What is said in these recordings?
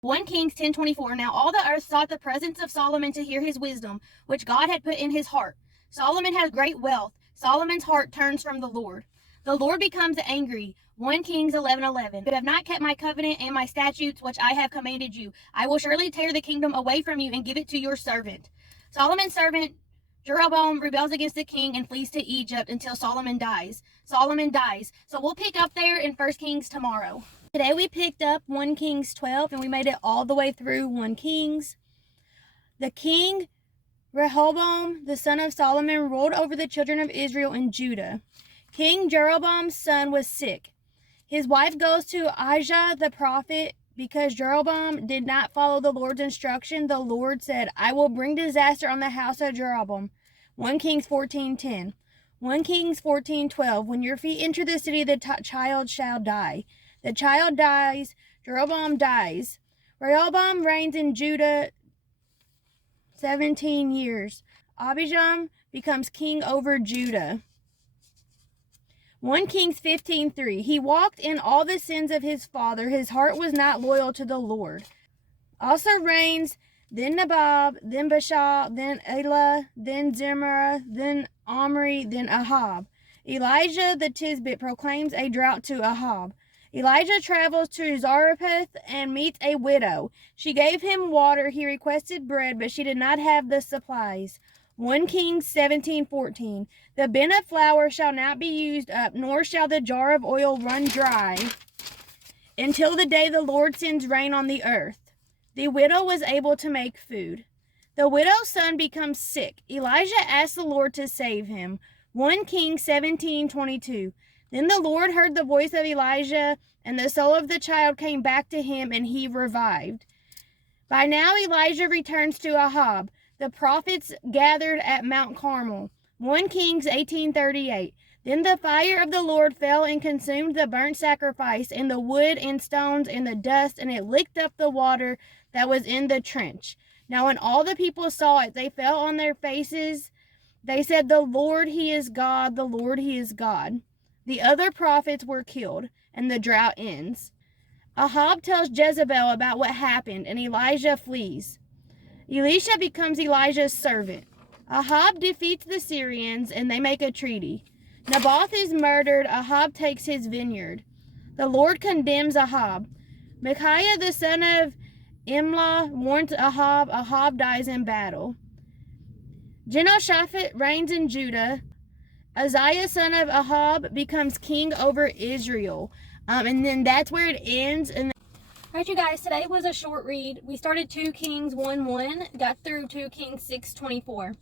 1 Kings 10:24. Now all the earth sought the presence of Solomon to hear his wisdom, which God had put in his heart. Solomon has great wealth. Solomon's heart turns from the Lord. The Lord becomes angry. 1 Kings 11:11. You have not kept my covenant and my statutes, which I have commanded you. I will surely tear the kingdom away from you and give it to your servant. Solomon's servant Jeroboam rebels against the king and flees to Egypt until Solomon dies. Solomon dies. So we'll pick up there in 1 Kings tomorrow. Today we picked up 1 Kings 12 and we made it all the way through 1 Kings. The king Rehoboam, the son of Solomon, ruled over the children of Israel and Judah. King Jeroboam's son was sick. His wife goes to Ahijah the prophet. Because Jeroboam did not follow the Lord's instruction, the Lord said, I will bring disaster on the house of Jeroboam. 1 Kings 14:10. 1 Kings 14:12. When your feet enter the city, the child shall die. The child dies. Jeroboam dies. Rehoboam reigns in Judah 17 years. Abijam becomes king over Judah. 1 Kings 15:3. He walked in all the sins of his father. His heart was not loyal to the Lord. Also reigns then Nabab, then Baasha, then Elah, then Zimri, then Omri, then Ahab. Elijah the Tishbite proclaims a drought to Ahab. Elijah travels to Zarephath and meets a widow. She gave him water. He requested bread, but she did not have the supplies. 1 Kings 17:14. The bin of flour shall not be used up, nor shall the jar of oil run dry, until the day the Lord sends rain on the earth. The widow was able to make food. The widow's son becomes sick. Elijah asked the Lord to save him. 1 Kings 17:22. Then the Lord heard the voice of Elijah, and the soul of the child came back to him, and he revived. By now Elijah returns to Ahab. The prophets gathered at Mount Carmel. 1 Kings 18:38. Then the fire of the Lord fell and consumed the burnt sacrifice, and the wood and stones and the dust, and it licked up the water that was in the trench. Now when all the people saw it, they fell on their faces. They said, The Lord, He is God, the Lord, He is God. The other prophets were killed, and the drought ends. Ahab tells Jezebel about what happened, and Elijah flees. Elisha becomes Elijah's servant. Ahab defeats the Syrians, and they make a treaty. Naboth is murdered. Ahab takes his vineyard. The Lord condemns Ahab. Micaiah, the son of Imlah, warns Ahab. Ahab dies in battle. Jehoshaphat reigns in Judah. Uzziah, son of Ahab, becomes king over Israel. And then that's where it ends. And Alright, you guys, today was a short read. We started 2 Kings 1:1, got through 2 Kings 6:24.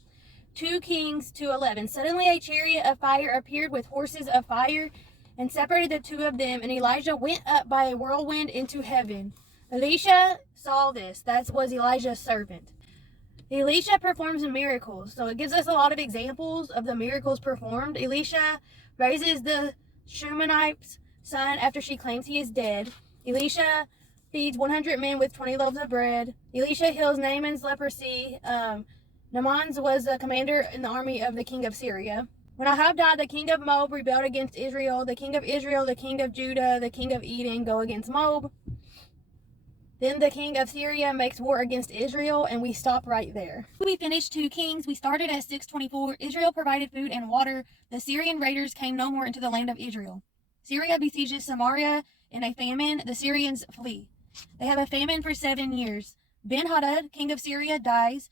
2 Kings 2:11. Suddenly a chariot of fire appeared with horses of fire and separated the two of them, and Elijah went up by a whirlwind into heaven. Elisha saw this. That was Elijah's servant. Elisha performs miracles. So it gives us a lot of examples of the miracles performed. Elisha raises the Shunammite's son after she claims he is dead. Elisha feeds 100 men with 20 loaves of bread. Elisha heals Naaman's leprosy. Naaman was the commander in the army of the king of Syria. When Ahab died, the king of Moab rebelled against Israel. The king of Israel, the king of Judah, the king of Edom go against Moab. Then the king of Syria makes war against Israel, and we stop right there. We finished 2 Kings. We started at 6:24. Israel provided food and water. The Syrian raiders came no more into the land of Israel. Syria besieges Samaria in a famine. The Syrians flee. They have a famine for 7 years. Ben-Hadad, king of Syria, dies.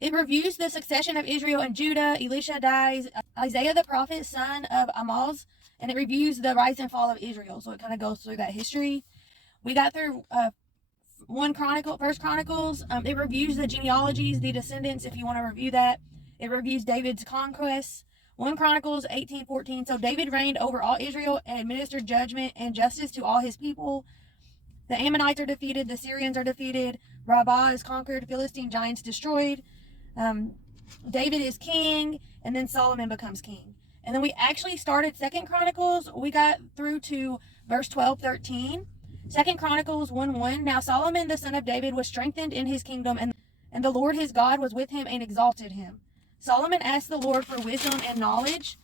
It reviews the succession of Israel and Judah. Elisha dies. Isaiah the prophet, son of Amoz, and it reviews the rise and fall of Israel. So it kind of goes through that history. We got through First Chronicles. It reviews the genealogies, the descendants, if you want to review that. It reviews David's conquests. 1 Chronicles 18:14. So David reigned over all Israel and administered judgment and justice to all his people. The Ammonites are defeated. The Syrians are defeated. Rabbah is conquered. Philistine giants destroyed. David is king, and then Solomon becomes king. And then we actually started 2 Chronicles. We got through to verse 12-13. 2 Chronicles 1:1. Now Solomon the son of David was strengthened in his kingdom, and the Lord his God was with him and exalted him. Solomon asked the Lord for wisdom and knowledge.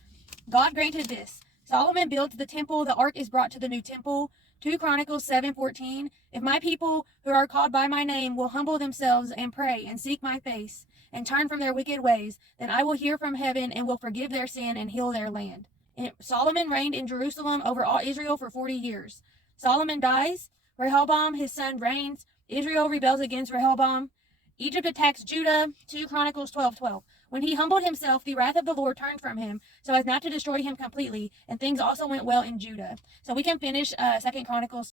God granted this. Solomon builds the temple. The ark is brought to the new temple. 2 Chronicles 7:14. If my people who are called by my name will humble themselves and pray and seek my face and turn from their wicked ways, then I will hear from heaven and will forgive their sin and heal their land. And Solomon reigned in Jerusalem over all Israel for 40 years. Solomon dies. Rehoboam, his son, reigns. Israel rebels against Rehoboam. Egypt attacks Judah. 2 Chronicles 12:12. When he humbled himself, the wrath of the Lord turned from him, so as not to destroy him completely, and things also went well in Judah. So we can finish 2 Chronicles